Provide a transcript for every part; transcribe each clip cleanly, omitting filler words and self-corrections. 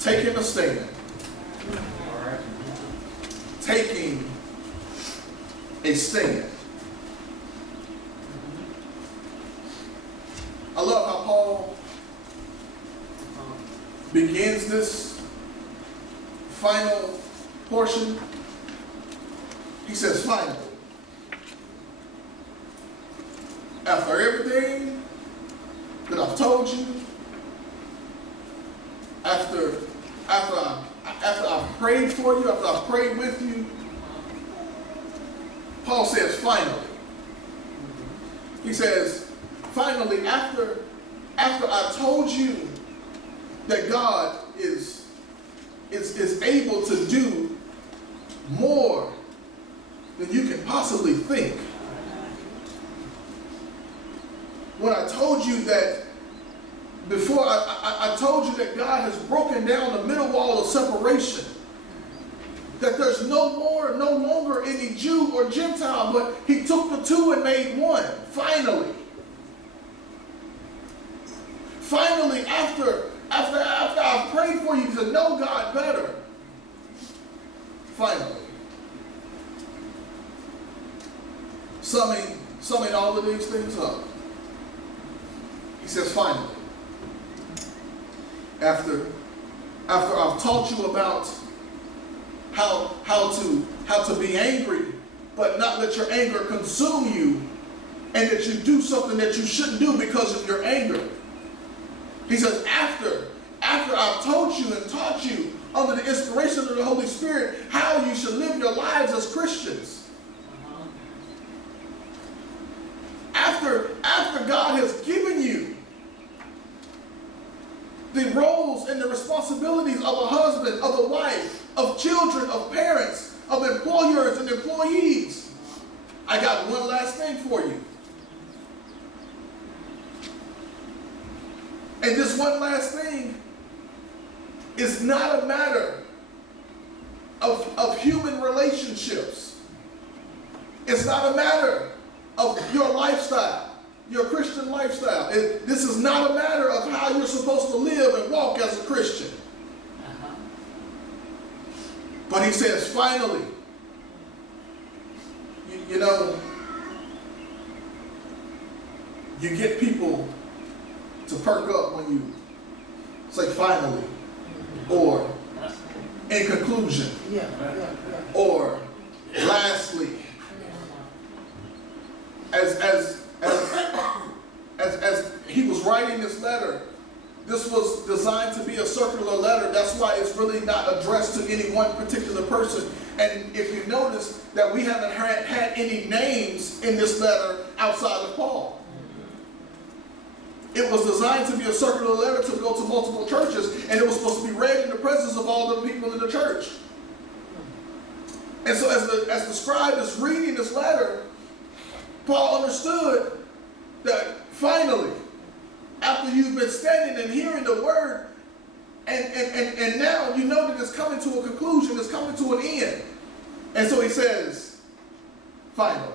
taking a stand. Taking a stand. I love how Paul begins this final portion. He says, finally, after everything that I've told you, after I've prayed for you, after I've prayed with you, Paul says, finally. He says, finally, after I told you that God is able to do more than you can possibly think. When I told you that before, I told you that God has broken down the middle wall of separation. That there's no longer any Jew or Gentile, but he took the two and made one, finally. Finally, after I've prayed for you to know God better, finally. Summing all of these things up. He says, finally. After I've taught you about how to be angry, but not let your anger consume you, and that you do something that you shouldn't do because of your anger. He says, after I've told you and taught you under the inspiration of the Holy Spirit how you should live your lives as Christians. After God has given you the roles and the responsibilities of a husband, of a wife, of children, of parents, of employers and employees, I got one last thing for you. And this one last thing is not a matter of human relationships. It's not a matter of your lifestyle, your Christian lifestyle. This is not a matter of how you're supposed to live and walk as a Christian. But he says, finally, you know, you get people to perk up when you say finally, or in conclusion, or lastly. As he was writing this letter, this was designed to be a circular letter. That's why it's really not addressed to any one particular person. And if you notice that we haven't had any names in this letter outside of Paul. It was designed to be a circular letter to go to multiple churches, and it was supposed to be read in the presence of all the people in the church. And so as the scribe is reading this letter, Paul understood that finally, after you've been standing and hearing the word, and now you know that it's coming to a conclusion, it's coming to an end. And so he says, finally.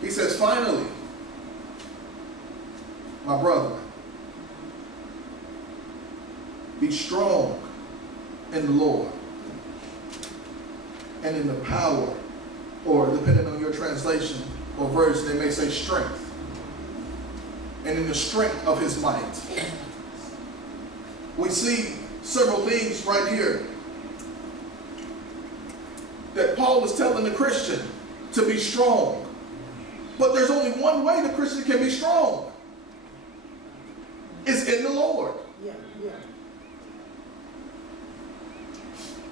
He says, finally, my brother, be strong in the Lord and in the power, or depending on your translation or version, they may say strength, and in the strength of his might. We see several things right here that Paul is telling the Christian to be strong. But there's only one way the Christian can be strong. It's in the Lord.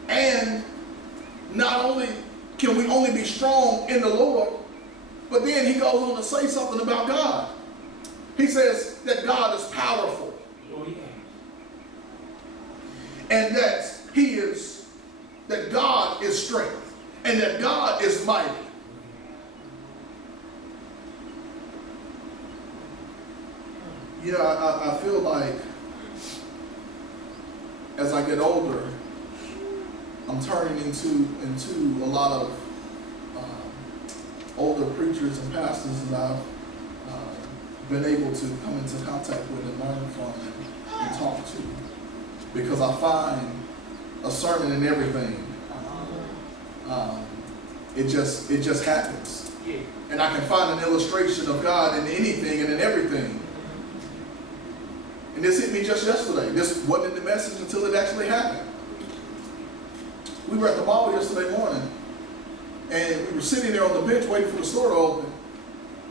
And not only can we only be strong in the Lord, but then he goes on to say something about God. He says that God is powerful. And that God is strength. And that God is mighty. You know, I feel like as I get older, I'm turning into a lot of older preachers and pastors that I've been able to come into contact with and learn from. because I find a sermon in everything. It just happens. And I can find an illustration of God in anything and in everything. And this hit me just yesterday. This wasn't in the message until it actually happened. We were at the mall yesterday morning, and we were sitting there on the bench waiting for the store to open.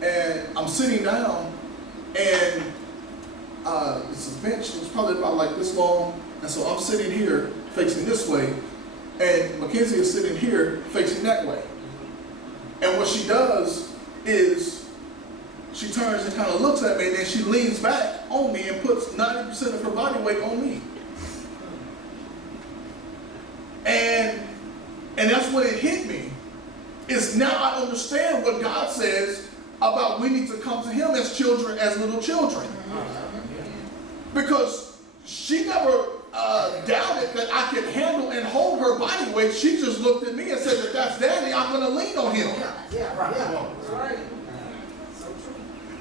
And I'm sitting down, and it's a bench that's probably about like this long. And so I'm sitting here facing this way, and Mackenzie is sitting here facing that way. And what she does is she turns and kind of looks at me, and then she leans back on me and puts 90% of her body weight on me. And that's when it hit me. Is now I understand what God says about we need to come to Him as children, as little children. Because she never doubted that I could handle and hold her body weight. She just looked at me and said, that's Daddy, I'm going to lean on him. Right.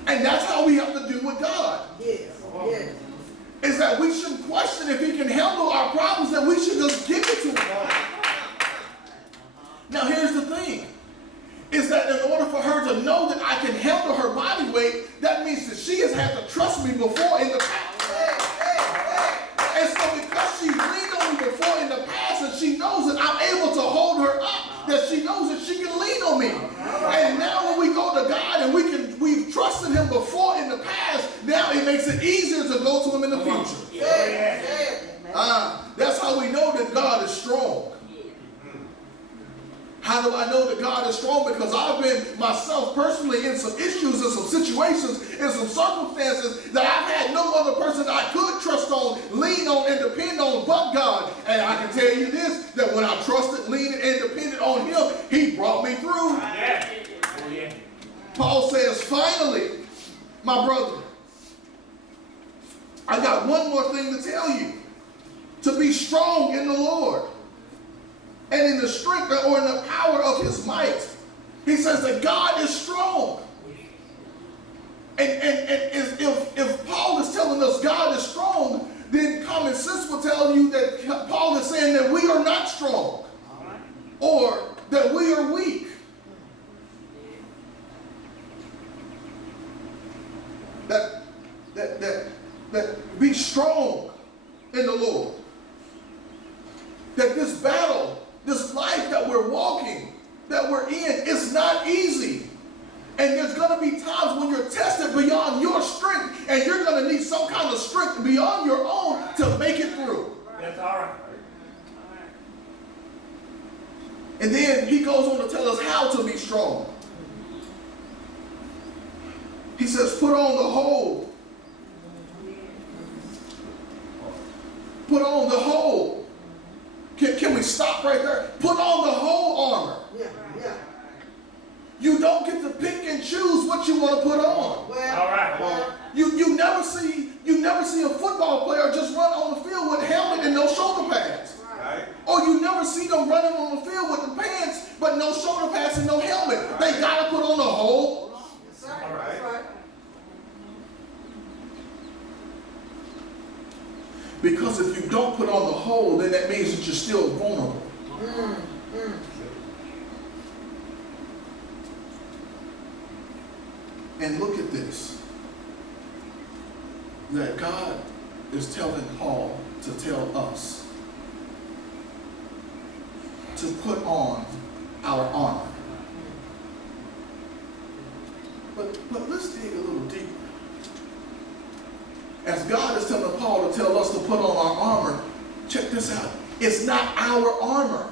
And that's how we have to do with God. Yes. Is that we shouldn't question if He can handle our problems, that we should just give it to Him. Now here's the thing, is that in order for her to know that I can handle her body weight, that means that she has had to trust me before in the past. And so because she leaned on me before in the past, and she knows that I'm able to hold her up, that she knows that she can lean on me. And now when we go to God and we've trusted Him before in the past, now it makes it easier to go to Him in the future. That's how we know that God is strong. How do I know that God is strong? Because I've been myself personally in some issues and some situations and some circumstances that I've had no other person I could trust on, lean on, and depend on but God. And I can tell you this, that when I trusted, leaned, and depended on Him, He brought me through. Paul says, finally, my brother, I got one more thing to tell you. To be strong in the Lord and in the strength or in the power of His might. He says that God is strong. And if Paul is telling us God is strong, then common sense will tell you that Paul is saying that we are not strong. Or that we are weak. That be strong in the Lord. That this battle, this life that we're walking, that we're in, is not easy. And there's going to be times when you're tested beyond your strength, and you're going to need some kind of strength beyond your own to make it through. That's all right. And then he goes on to tell us how to be strong. He says, put on the whole. Put on the whole. Can we stop right there? Put on the whole armor. Yeah. You don't get to pick and choose what you want to put on. Well, All right. You never see a football player just run on the field with a helmet and no shoulder pads. Right. Or you never see them running on the field with the pants but no shoulder pads and no helmet. They gotta put on the whole. Yes, sir. All right. That's right. Because if you don't put on the whole, then that means that you're still vulnerable. And look at this. That God is telling Paul to tell us to put on our armor. But let's dig a little deeper. As God is telling Paul to tell us to put on our armor, check this out. It's not our armor.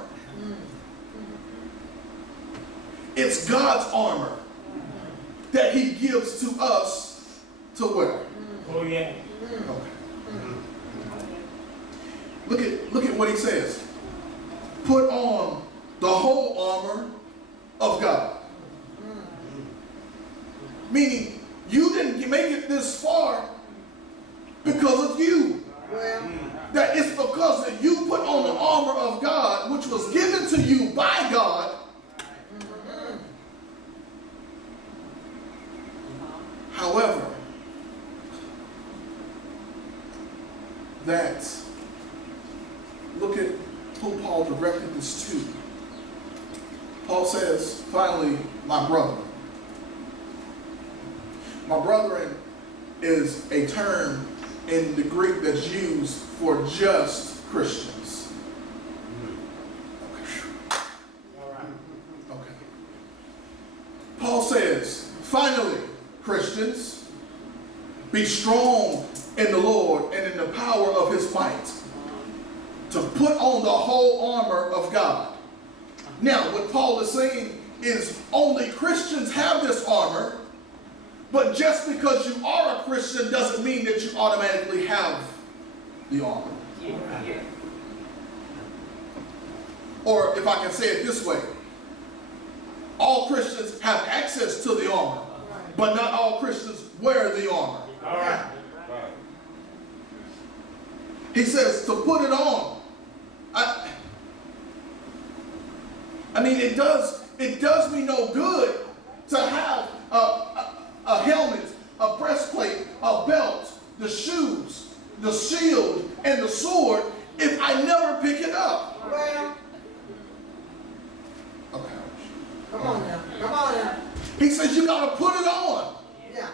It's God's armor that He gives to us to wear. Oh, yeah. Okay. Look at what he says. Put on the whole armor of God. Meaning, you didn't make it this far because of you. Well, That it's because that you put on the armor of God, which was given to you by God. However, that look at who Paul directed this to. Paul says, finally, my brother. My brethren is a term in the Greek that's used for just Christians. Okay. Paul says, finally, Christians, be strong in the Lord and in the power of his might, to put on the whole armor of God. Now, what Paul is saying is only Christians have this armor, but just because you are a Christian doesn't mean that you automatically have the armor. Or if I can say it this way, all Christians have access to the armor, but not all Christians wear the armor. All right. He says to put it on. I mean, it does me no good to have a helmet, a breastplate, a belt, the shoes, the shield, and the sword if I never pick it up. Well, Okay. come on now. Come on now. He says you got to put it on. Yeah.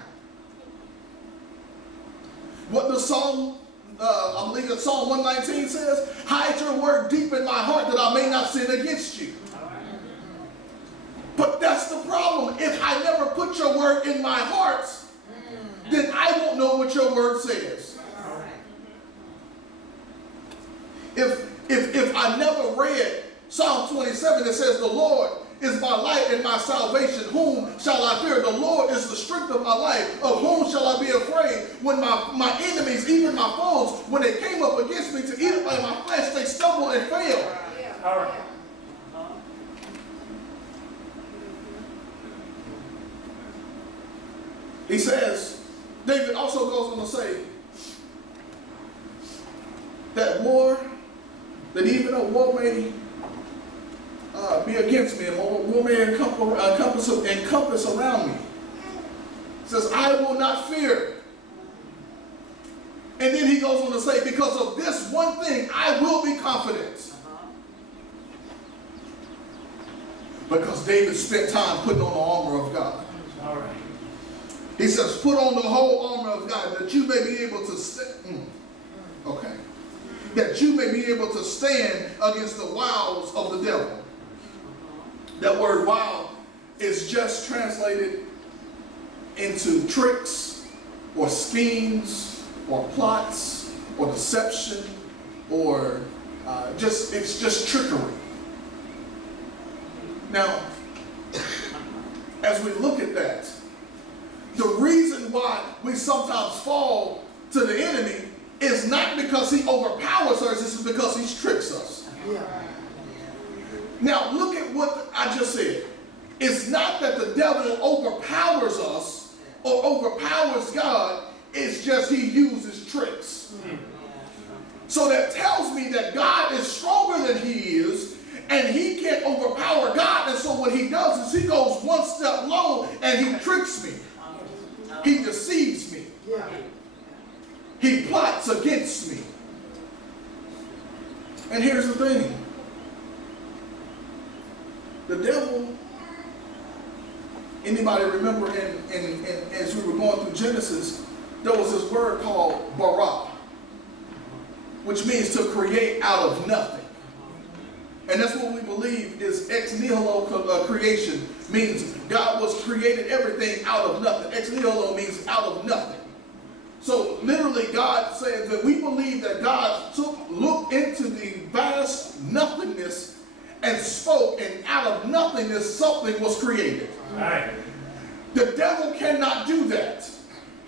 What the Psalm, I believe it's Psalm 119 says, hide your word deep in my heart that I may not sin against you. But that's the problem. If I never put your word in my heart, then I won't know what your word says. If I never read Psalm 27 that says, the Lord is my light and my salvation, whom shall I fear? The Lord is the strength of my life, of whom shall I be afraid? When my enemies, even my foes, when they came up against me to eat away my flesh, they stumbled and failed. All right. He says, David also goes on to say that even though war may be against me, and war may encompass around me, he says, I will not fear. And then he goes on to say, because of this one thing, I will be confident. Because David spent time putting on the armor of God. All right. He says, put on the whole armor of God that you may be able to stand. Okay. That you may be able to stand against the wiles of the devil. That word "wild" is just translated into tricks or schemes or plots or deception or it's just trickery. Now, as we look at that, the reason why we sometimes fall to the enemy is not because he overpowers us, it's because he tricks us. Yeah. Now, look at what I just said. It's not that the devil overpowers us or overpowers God, it's just he uses tricks. So that tells me that God is stronger than he is, and he can't overpower God. And so what he does is he goes one step low and he tricks me. He deceives me. Yeah. He plots against me. And here's the thing. The devil, anybody remember as we were going through Genesis, there was this word called bara, which means to create out of nothing. And that's what we believe is ex nihilo creation, means God was created everything out of nothing. Ex nihilo means out of nothing. So literally God says that we believe that God looked into the vast nothingness and spoke, and out of nothingness something was created. Right. The devil cannot do that.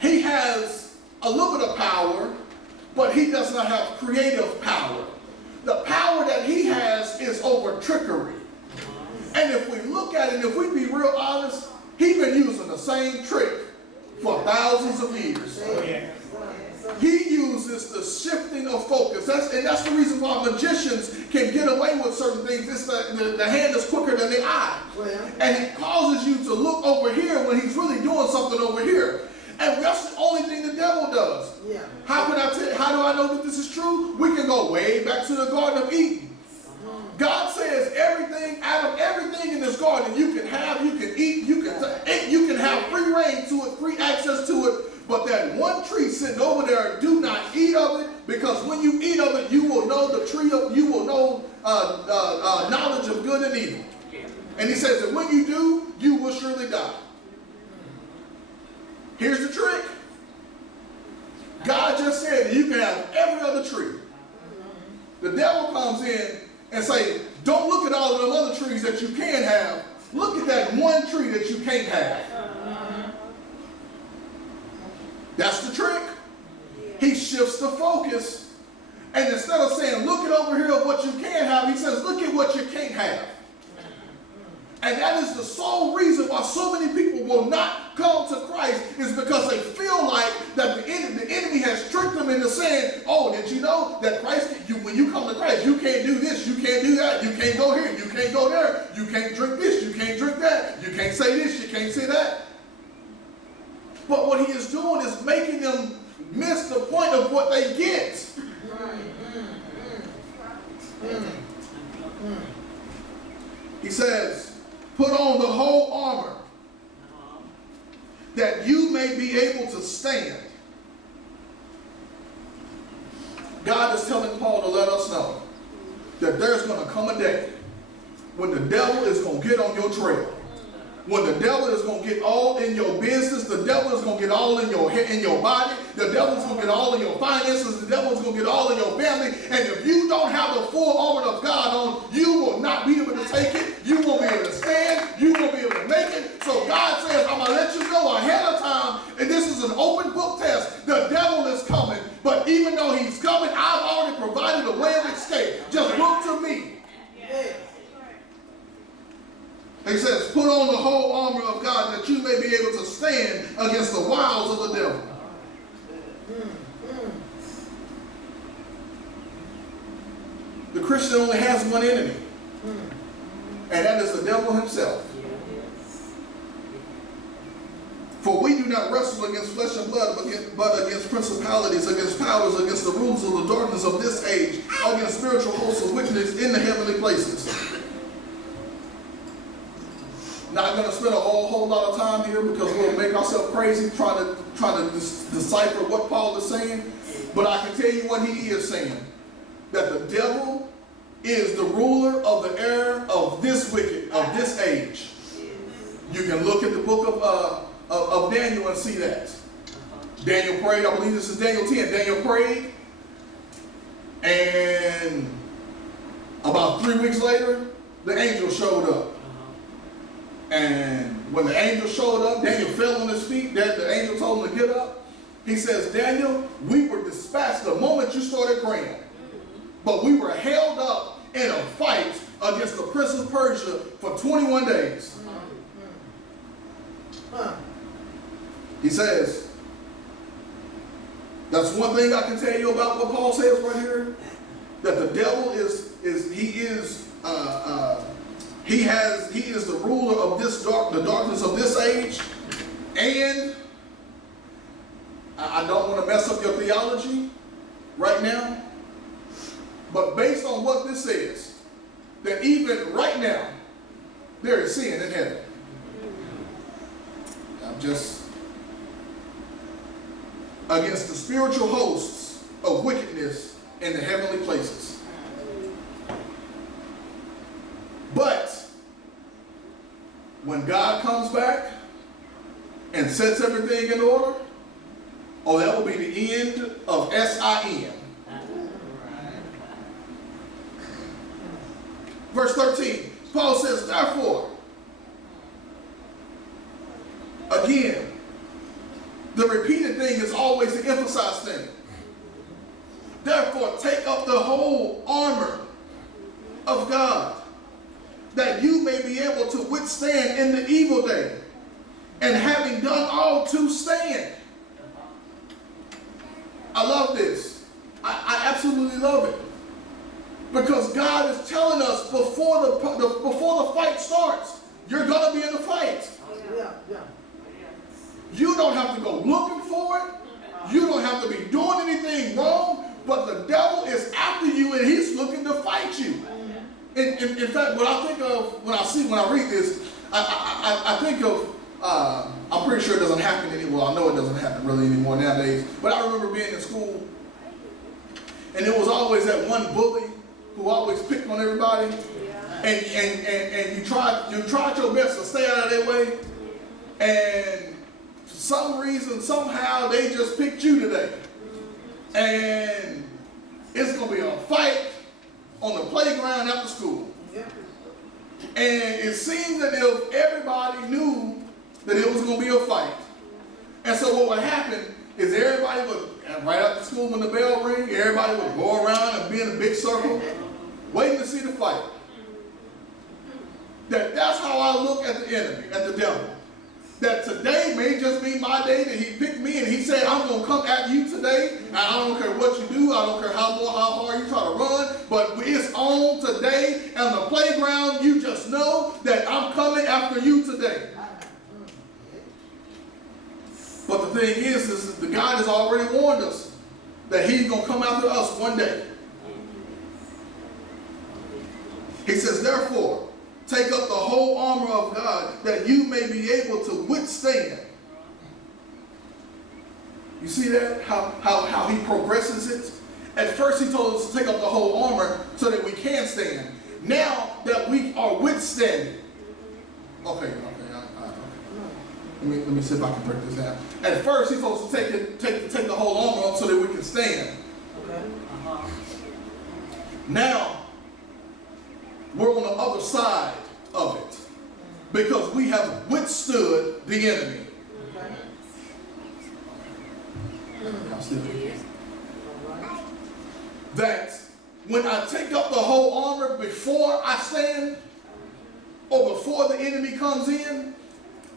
He has a little bit of power, but he does not have creative power. The power that he has is over trickery. And if we look at it, if we be real honest, he's been using the same trick for thousands of years. Oh, yeah. He uses the shifting of focus. That's the reason why magicians can get away with certain things. It's the hand is quicker than the eye. Well. And he causes you to look over here when he's really doing something over here. And that's the only thing the devil does. Yeah. How do I know that this is true? We can go way back to the Garden of Eden. God says everything, Adam, everything in this garden you can have, you can eat, you can have free reign to it, free access to it. But that one tree sitting over there, do not eat of it, because when you eat of it, you will know you will know knowledge of good and evil. And he says that when you do, you will surely die. Here's the trick. God just said that you can have every other tree. The devil comes in and say, don't look at all of them other trees that you can have. Look at that one tree that you can't have. That's the trick. He shifts the focus. And instead of saying, look at over here of what you can have, he says, look at what you can't have. And that is the sole reason why so many people will not come to Christ, is because they feel like that the enemy has tricked them into saying, oh, did you know that Christ, when you come to Christ, you can't do this, you can't do that, you can't go here, you can't go there, you can't drink this, you can't drink that, you can't say this, you can't say that. But what he is doing is making them miss the point of what they get. He says, put on the whole armor that you may be able to stand. God is telling Paul to let us know that there's going to come a day when the devil is going to get on your trail. When the devil is going to get all in your business, the devil is going to get all in your head, in your body, the devil is going to get all in your finances, the devil is going to get all in your family. And if you don't have the full armor of God on, you will not be able to take it. You won't be able to stand. You won't be able to make it. So God says, I'm going to let you know ahead of time, and this is an open book test. The devil is coming, but even though he's coming, I've already provided a way of escape. Just look to me. He says, put on the whole armor of God that you may be able to stand against the wiles of the devil. The Christian only has one enemy, and that is the devil himself. For we do not wrestle against flesh and blood, but against principalities, against powers, against the rulers of the darkness of this age, against spiritual hosts of wickedness in the heavenly places. Not going to spend a whole lot of time here because we'll make ourselves crazy trying to decipher what Paul is saying. But I can tell you what he is saying. That the devil is the ruler of the air of this age. You can look at the book of Daniel and see that. Daniel prayed, I believe this is Daniel 10. Daniel prayed, and about 3 weeks later, the angel showed up. And when the angel showed up, Daniel fell on his feet. The angel told him to get up. He says, Daniel, we were dispatched the moment you started praying. But we were held up in a fight against the prince of Persia for 21 days. He says, that's one thing I can tell you about what Paul says right here. That the devil is the ruler of the darkness of this age. And I don't want to mess up your theology right now, but based on what this says, that even right now there is sin in heaven. I'm just against the spiritual hosts of wickedness in the heavenly places. But when God comes back and sets everything in order, oh, that will be the end of S-I-N. Verse 13, Paul says, therefore, again, the repeated thing is always the emphasized thing. Therefore, take up the whole armor of God, that you may be able to withstand in the evil day, and having done all to stand. I love this. I absolutely love it. Because God is telling us before the fight starts, you're going to be in the fight. You don't have to go looking for it. You don't have to be doing anything wrong, but the devil is after you and he's looking to fight you. In fact, what I think of when I read this, I think of, I'm pretty sure it doesn't happen anymore. I know it doesn't happen really anymore nowadays, but I remember being in school and it was always that one bully who always picked on everybody. And you tried your best to stay out of their way, and for some reason, somehow, they just picked you today. And it's going to be a fight on the playground after school. And it seems that if everybody knew that it was going to be a fight, and so what would happen is everybody would, right after school when the bell rang, everybody would go around and be in a big circle, waiting to see the fight. That's how I look at the enemy, at the devil. That today may just be my day that he picked me and he said, I'm going to come at you today. And I don't care what you do. I don't care how hard you try to run. But it's on today. And the playground, you just know that I'm coming after you today. But the thing is the God has already warned us that he's going to come after us one day. He says, therefore, take up the whole armor of God that you may be able to withstand. You see that? How he progresses it? At first he told us to take up the whole armor so that we can stand. Now that we are withstanding. Okay. Let me see if I can break this down. At first he told us to take the whole armor up so that we can stand. Okay. Now we're on the other side of it because we have withstood the enemy. That when I take up the whole armor before I stand or before the enemy comes in,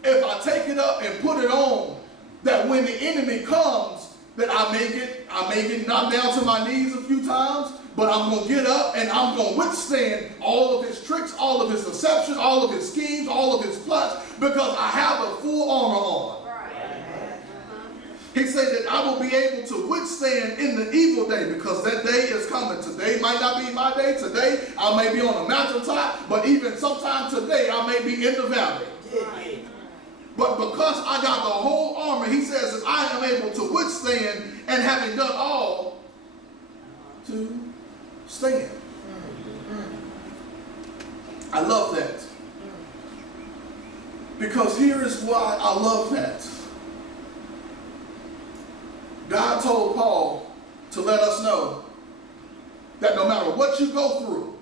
if I take it up and put it on, that when the enemy comes, that I may get knocked down to my knees a few times, but I'm going to get up and I'm going to withstand all of his tricks, all of his deception, all of his schemes, all of his plots, because I have a full armor on. He said that I will be able to withstand in the evil day because that day is coming. Today might not be my day. Today I may be on the mountaintop, but even sometime today I may be in the valley. But because I got the whole armor, he says that I am able to withstand, and having done all, to stand. I love that. Because here is why I love that. God told Paul to let us know that no matter what you go through,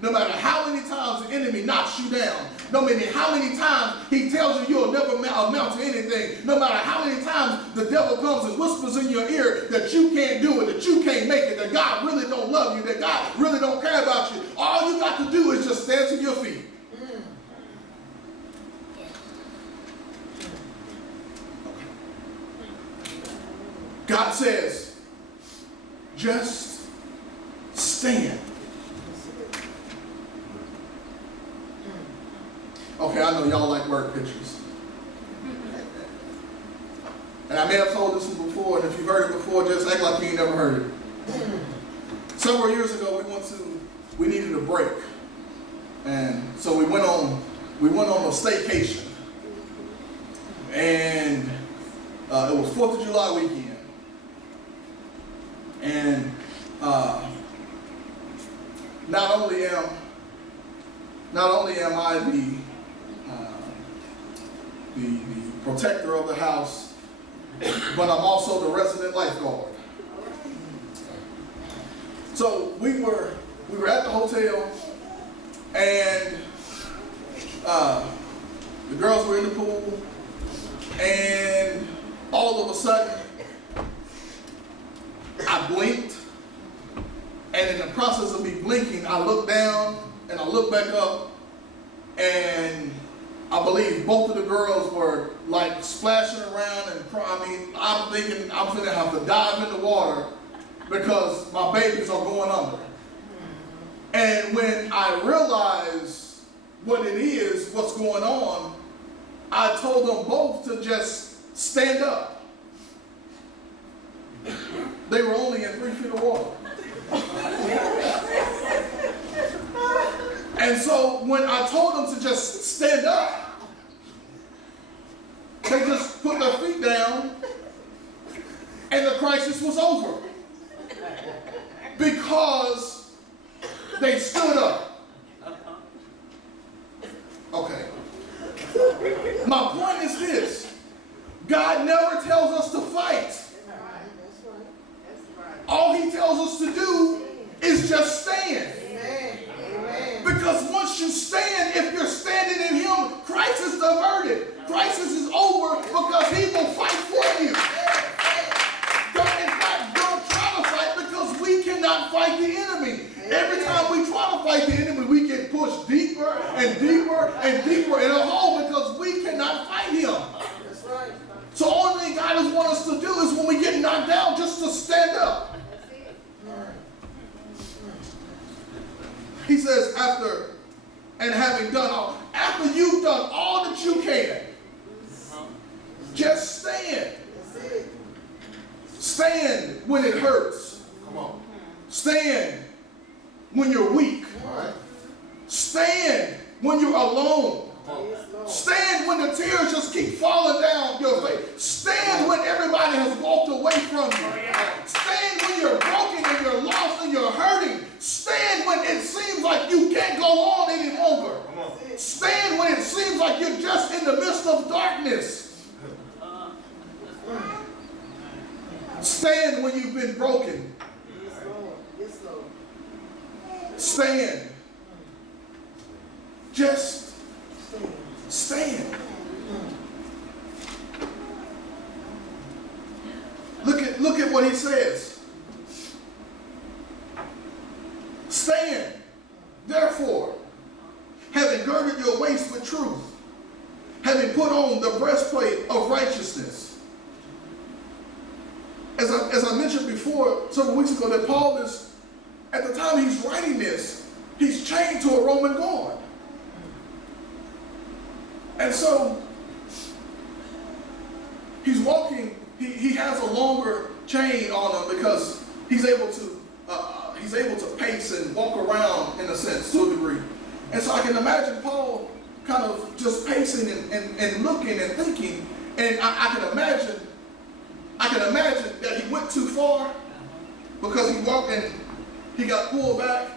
no matter how many times the enemy knocks you down, no matter how many times he tells you you'll never amount to anything, no matter how many times the devil comes and whispers in your ear that you can't do it, that you can't make it, that God really don't love you, that God really don't care about you, all you got to do is just stand to your feet. God says, just stand. Okay, I know y'all like word pictures. And I may have told this one before, and if you've heard it before, just act like you ain't never heard it. Several years ago, we needed a break. And so we went on a staycation. And it was 4th of July weekend. And not only am I the protector of the house, but I'm also the resident lifeguard. So we were at the hotel, and the girls were in the pool, and all of a sudden I blinked, and in the process of me blinking, I looked down and I looked back up, and I believe both of the girls were like splashing around and crying. I mean, I'm thinking I'm gonna have to dive in the water because my babies are going under. And when I realized what it is, what's going on, I told them both to just stand up. They were only in 3 feet of water. And so when I told them to just stand up, they just put their feet down and the crisis was over. Because they stood up. Okay. My point is this. God never tells us to fight. All he tells us to do is just stand. Because once you stand, if you're standing in him, crisis is averted. Crisis is over because he will fight for you. In fact, don't try to fight because we cannot fight the enemy. Every time we try to fight the enemy, we get pushed deeper and deeper and deeper in a hole because we cannot fight him. That's right. So the only thing God has wanted us to do is when we get knocked down, just to stand up. He says, after you've done all that you can, just stand. Stand when it hurts. Come on. Stand when you're weak. Stand when you're alone. Stand when the tears just keep falling down your face. Stand when everybody has walked away from you. Stand when you're broken and you're lost and you're hurting. Stand when it seems like you can't go on any longer. Stand when it seems like you're just in the midst of darkness. Stand when you've been broken. Stand. Just stand. Look at what he says. Stand, therefore, having girded your waist with truth, having put on the breastplate of righteousness. As I mentioned before, several weeks ago, that Paul is, at the time he's writing this, he's chained to a Roman guard. And so he's walking, he has a longer chain on him because he's able to pace and walk around, in a sense, to a degree. And so I can imagine Paul kind of just pacing and looking and thinking, and I can imagine that he went too far because he walked and he got pulled back,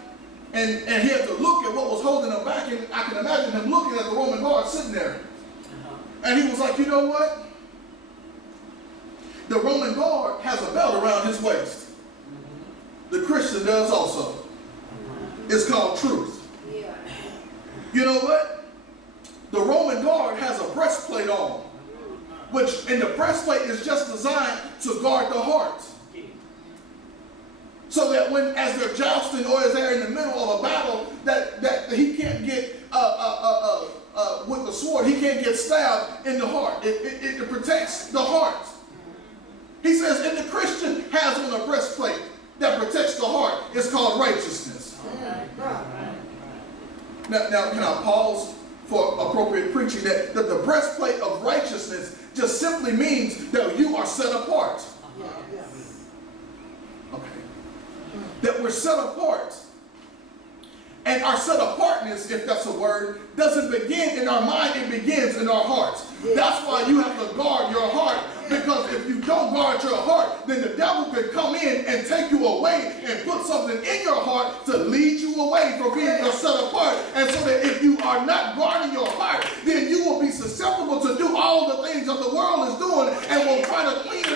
and he had to look at what was holding him back, and I can imagine him looking at the Roman guard sitting there. And he was like, you know what? The Roman guard has a belt around his waist. The Christian does also. It's called truth. You know what? The Roman guard has a breastplate on, and the breastplate is just designed to guard the heart. So that when, as they're jousting or as they're in the middle of a battle, that he can't get, with the sword, he can't get stabbed in the heart. It protects the heart. He says, if the Christian has on a breastplate that protects the heart, it's called righteousness. Now, can I pause for appropriate preaching? That the breastplate of righteousness just simply means that you are set apart. Okay. That we're set apart. And our set apartness, if that's a word, doesn't begin in our mind, it begins in our hearts. That's why you have to guard your heart, because if you don't guard your heart, then the devil can come in and take you away and put something in your heart to lead you away from being set apart. And so that if you are not guarding your heart, then you will be susceptible to do all the things that the world is doing and will try to clean